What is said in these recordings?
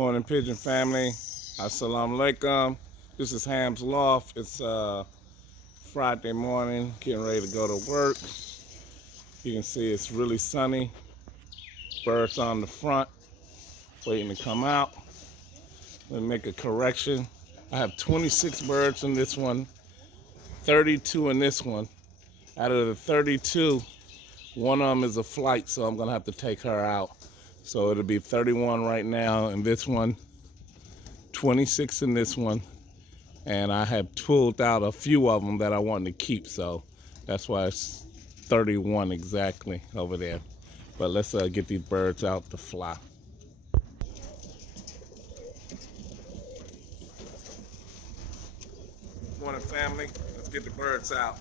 Morning, Pigeon family. Assalamu alaikum. This is Ham's Loft. It's Friday morning, getting ready to go to work. You can see it's really sunny. Birds on the front, waiting to come out. Let me make a correction. I have 26 birds in this one, 32 in this one. Out of the 32, one of them is a flight, so I'm gonna have to take her out. So it'll be 31 right now in this one, 26 in this one, and I have pulled out a few of them that I wanted to keep, so that's why it's 31 exactly over there. But let's get these birds out to fly. Morning, family. Let's get the birds out.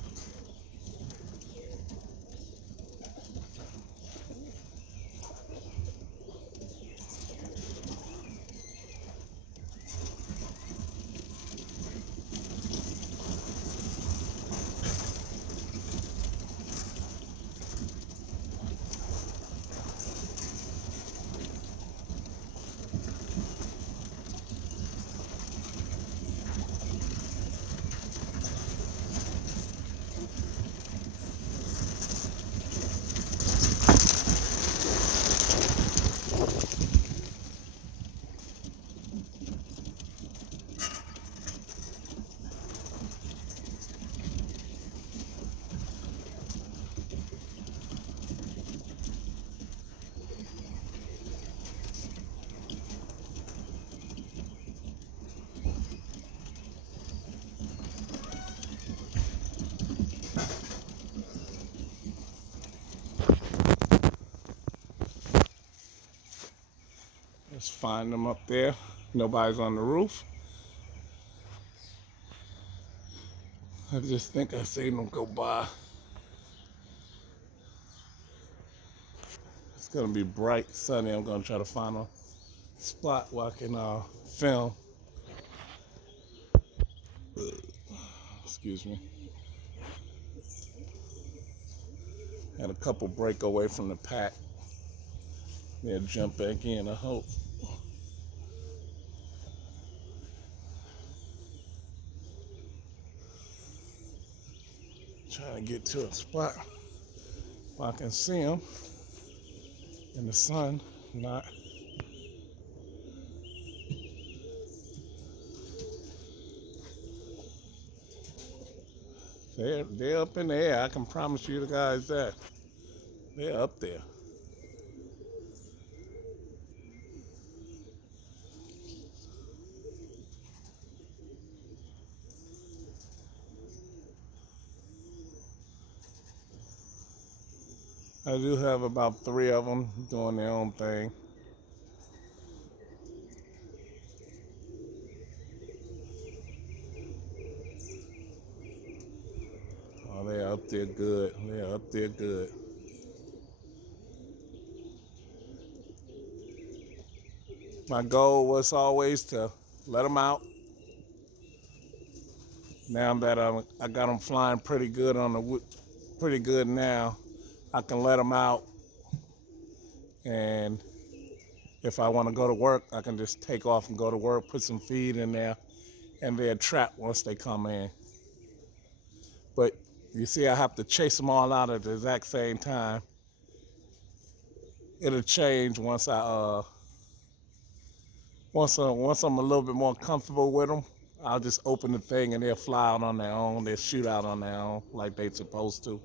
Let's find them up there. Nobody's on the roof. I just think I seen them go by. It's gonna be bright, sunny. I'm gonna try to find a spot where I can film. Excuse me. Had a couple break away from the pack. They'll jump back in, I hope. Trying to get to a spot where I can see them in the sun, not. They're up in the air. I can promise you the guys that. They're up there. I do have about 3 of them doing their own thing. Oh, they're up there good. They're up there good. My goal was always to let them out. Now that I got them flying pretty good pretty good now, I can let them out, and if I want to go to work, I can just take off and go to work, put some feed in there, and they're trapped once they come in. But you see, I have to chase them all out at the exact same time. It'll change once once I'm a little bit more comfortable with them. I'll just open the thing and they'll fly out on their own. They'll shoot out on their own like they're supposed to.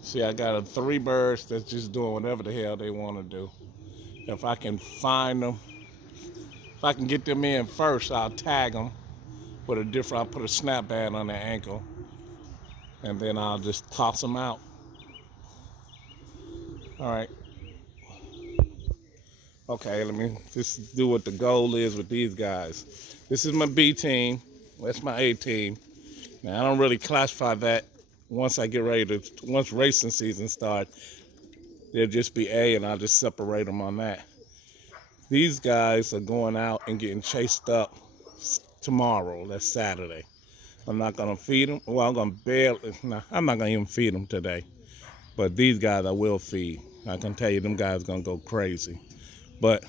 See, I got 3 birds that's just doing whatever the hell they want to do. If I can find them, if I can get them in first, I'll tag them with I'll put a snap band on their ankle, and then I'll just toss them out. All right. Okay, let me just do what the goal is with these guys. This is my B team. That's my A team. Now, I don't really classify that once I get ready to, once racing season starts, they'll just be A, and I'll just separate them on that. These guys are going out and getting chased up tomorrow. That's Saturday. I'm not going to feed them. Well, I'm going to barely, no, I'm not going to even feed them today. But these guys I will feed. I can tell you them guys gonna go crazy. But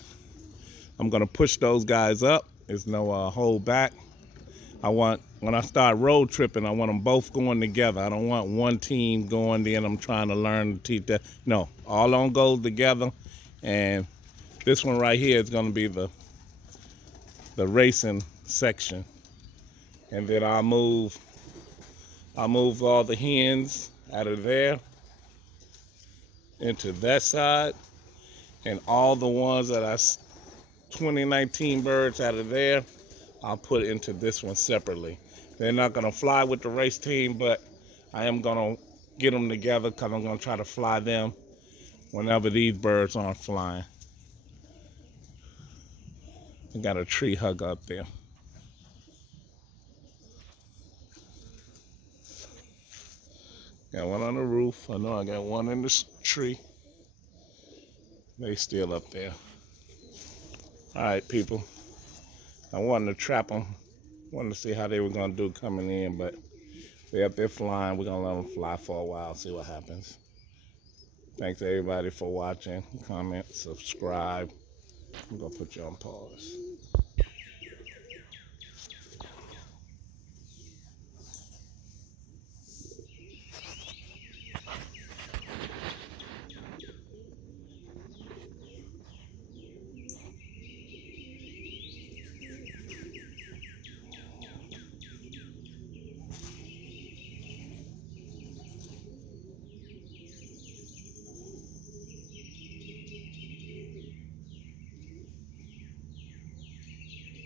I'm gonna push those guys up. There's no hold back. When I start road tripping, I want them both going together. I don't want one team going, then I'm trying to learn to teach that. No, all on goes together. And this one right here is gonna be the racing section. And then I'll move all the hens out of there into that side, and all the ones that I 2019 birds out of there, I'll put into this one separately. They're not gonna fly with the race team, but I am gonna get them together because I'm gonna try to fly them whenever these birds aren't flying. I got a tree hug up there. Got one on the roof. I know I got one in the tree. They still up there. All right, people. I wanted to trap them. Wanted to see how they were gonna do coming in, but they're up there flying. We're gonna let them fly for a while, see what happens. Thanks everybody for watching. Comment, subscribe. I'm gonna put you on pause.